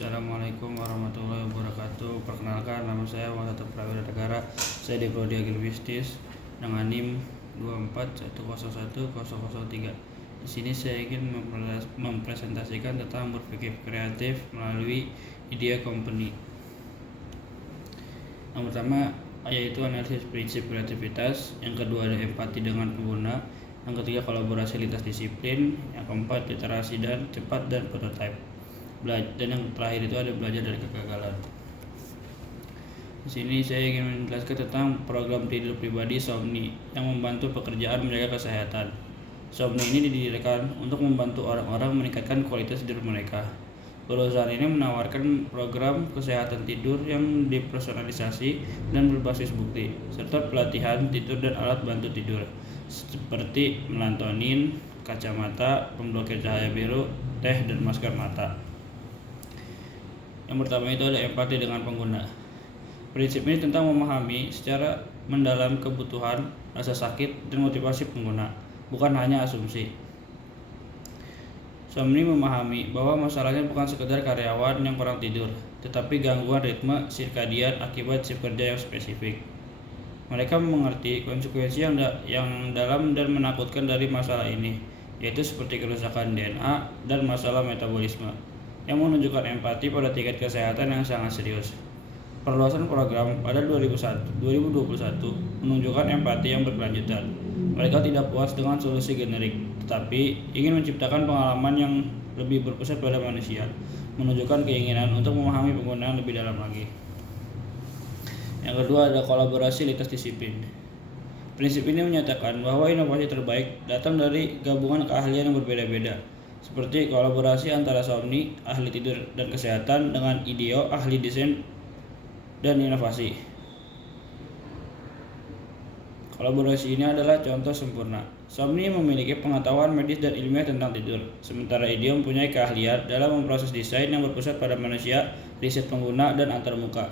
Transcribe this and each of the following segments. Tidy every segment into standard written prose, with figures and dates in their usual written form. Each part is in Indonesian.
Assalamualaikum warahmatullahi wabarakatuh. Perkenalkan, nama saya Muhammad Prawira Negara. Saya di Prodi Agribisnis dengan NIM 241010003. Di sini saya ingin mempresentasikan tentang berpikir kreatif melalui idea company. Yang pertama yaitu analisis prinsip kreativitas, yang kedua ada empati dengan pengguna, yang ketiga kolaborasi lintas disiplin, yang keempat literasi dan cepat dan prototype. Dan yang terakhir itu ada belajar dari kegagalan. Di sini saya ingin menjelaskan tentang program tidur pribadi Somni yang membantu pekerjaan menjaga kesehatan. Somni ini didirikan untuk membantu orang-orang meningkatkan kualitas tidur mereka. Perusahaan ini menawarkan program kesehatan tidur yang dipersonalisasi dan berbasis bukti, serta pelatihan tidur dan alat bantu tidur seperti melatonin, kacamata, pemblokir cahaya biru, teh, dan masker mata. Yang pertama itu ada empati dengan pengguna. Prinsip ini tentang memahami secara mendalam kebutuhan, rasa sakit, dan motivasi pengguna, bukan hanya asumsi. Somni memahami bahwa masalahnya bukan sekedar karyawan yang kurang tidur, tetapi gangguan ritme sirkadian akibat shift kerja yang spesifik. Mereka mengerti konsekuensi yang dalam dan menakutkan dari masalah ini, yaitu seperti kerusakan DNA dan masalah metabolisme, yang menunjukkan empati pada tingkat kesehatan yang sangat serius. Perluasan program pada 2021 menunjukkan empati yang berkelanjutan. Mereka tidak puas dengan solusi generik, tetapi ingin menciptakan pengalaman yang lebih berpusat pada manusia, menunjukkan keinginan untuk memahami pengguna lebih dalam lagi. Yang kedua ada kolaborasi lintas disiplin. Prinsip ini menyatakan bahwa inovasi terbaik datang dari gabungan keahlian yang berbeda-beda, seperti kolaborasi antara Somni, ahli tidur dan kesehatan, dengan IDEO, ahli desain dan inovasi. Kolaborasi ini adalah contoh sempurna. Somni memiliki pengetahuan medis dan ilmiah tentang tidur, sementara IDEO mempunyai keahlian dalam memproses desain yang berpusat pada manusia, riset pengguna, dan antarmuka.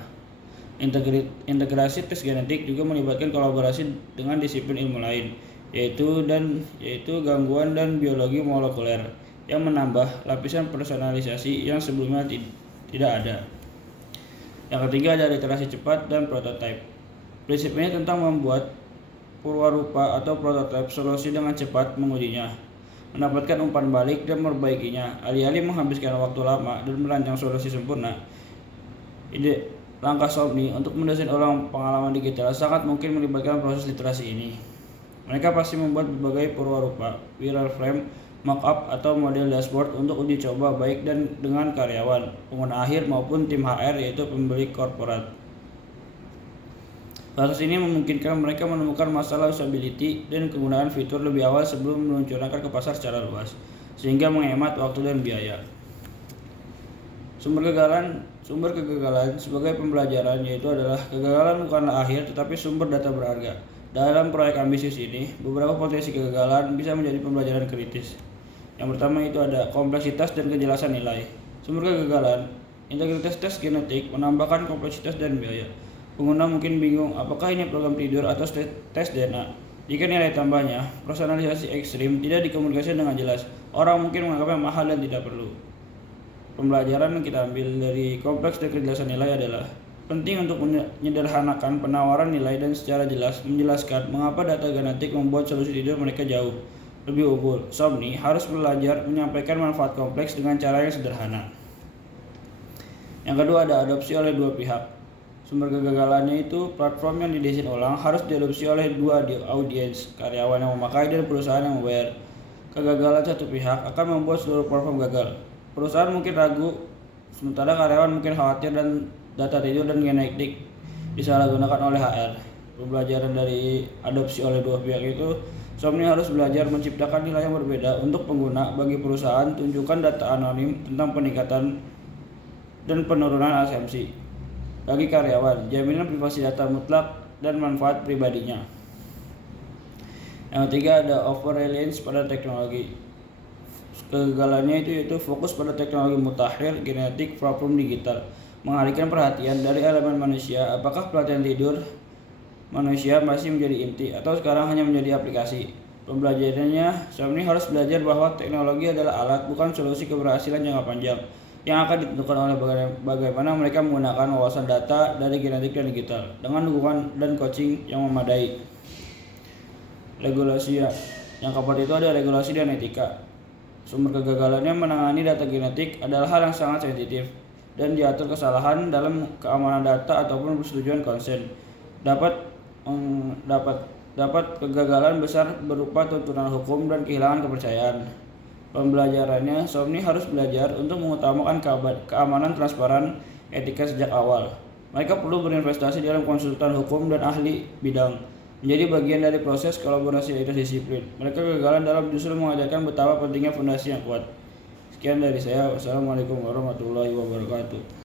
Integrasi tes genetik juga melibatkan kolaborasi dengan disiplin ilmu lain, yaitu gangguan dan biologi molekuler, yang menambah lapisan personalisasi yang sebelumnya tidak ada. Yang ketiga ada literasi cepat dan prototype. Prinsip ini tentang membuat purwarupa atau prototype solusi dengan cepat, mengujinya, mendapatkan umpan balik dan memperbaikinya, alih-alih menghabiskan waktu lama dan merancang solusi sempurna. Langkah Somni untuk mendesain ulang pengalaman digital sangat mungkin melibatkan proses literasi ini. Mereka pasti membuat berbagai purwarupa, wireframe, mockup atau model dashboard untuk uji coba baik dan dengan karyawan, pengguna akhir maupun tim HR, yaitu pembeli korporat. Proses ini memungkinkan mereka menemukan masalah usability dan kegunaan fitur lebih awal sebelum meluncurkan ke pasar secara luas, sehingga menghemat waktu dan biaya. Sumber kegagalan sebagai pembelajaran yaitu adalah kegagalan bukanlah akhir tetapi sumber data berharga. Dalam proyek ambisius ini, beberapa potensi kegagalan bisa menjadi pembelajaran kritis. Yang pertama itu ada kompleksitas dan kejelasan nilai. Sumber kegagalan, integritas tes genetik menambahkan kompleksitas dan biaya. Pengguna mungkin bingung apakah ini program tidur atau tes DNA. Jika nilai tambahnya, personalisasi ekstrim tidak dikomunikasikan dengan jelas, orang mungkin menganggapnya mahal dan tidak perlu. Pembelajaran yang kita ambil dari kompleks dan kejelasan nilai adalah penting untuk menyederhanakan penawaran nilai dan secara jelas menjelaskan mengapa data genetik membuat solusi tidur mereka jauh lebih unggul. Somni harus belajar menyampaikan manfaat kompleks dengan cara yang sederhana. Yang kedua ada adopsi oleh dua pihak. Sumber kegagalannya itu platform yang didesain ulang harus diadopsi oleh dua audiens, karyawan yang memakai dan perusahaan yang membayar. Kegagalan satu pihak akan membuat seluruh platform gagal. Perusahaan mungkin ragu, sementara karyawan mungkin khawatir dan data tidur dan genetik disalahgunakan oleh HR. Pembelajaran dari adopsi oleh dua pihak itu, Somni harus belajar menciptakan nilai yang berbeda untuk pengguna. Bagi perusahaan, tunjukkan data anonim tentang peningkatan dan penurunan asumsi. Bagi karyawan, jaminan privasi data mutlak dan manfaat pribadinya. Yang ketiga ada over reliance pada teknologi. Kegagalannya itu yaitu fokus pada teknologi mutakhir, genetik, platform digital, mengalihkan perhatian dari elemen manusia. Apakah pelatihan tidur manusia masih menjadi inti atau sekarang hanya menjadi aplikasi? Pembelajarannya, Somni harus belajar bahwa teknologi adalah alat, bukan solusi keberhasilan jangka panjang. yang akan ditentukan oleh bagaimana mereka menggunakan wawasan data dari genetik dan digital dengan dukungan dan coaching yang memadai. Regulasi yang keempat itu ada regulasi dan etika. Sumber kegagalannya menangani data genetik adalah hal yang sangat sensitif dan diatur kesalahan dalam keamanan data ataupun persetujuan konsen. Dapat kegagalan besar berupa tuntutan hukum dan kehilangan kepercayaan. Pembelajarannya, Somni harus belajar untuk mengutamakan keamanan transparan etika sejak awal. Mereka perlu berinvestasi dalam konsultan hukum dan ahli bidang, menjadi bagian dari proses kolaborasi lintas disiplin. Mereka kegagalan dalam justru mengajarkan betapa pentingnya fondasi yang kuat. Sekian dari saya. Wassalamualaikum warahmatullahi wabarakatuh.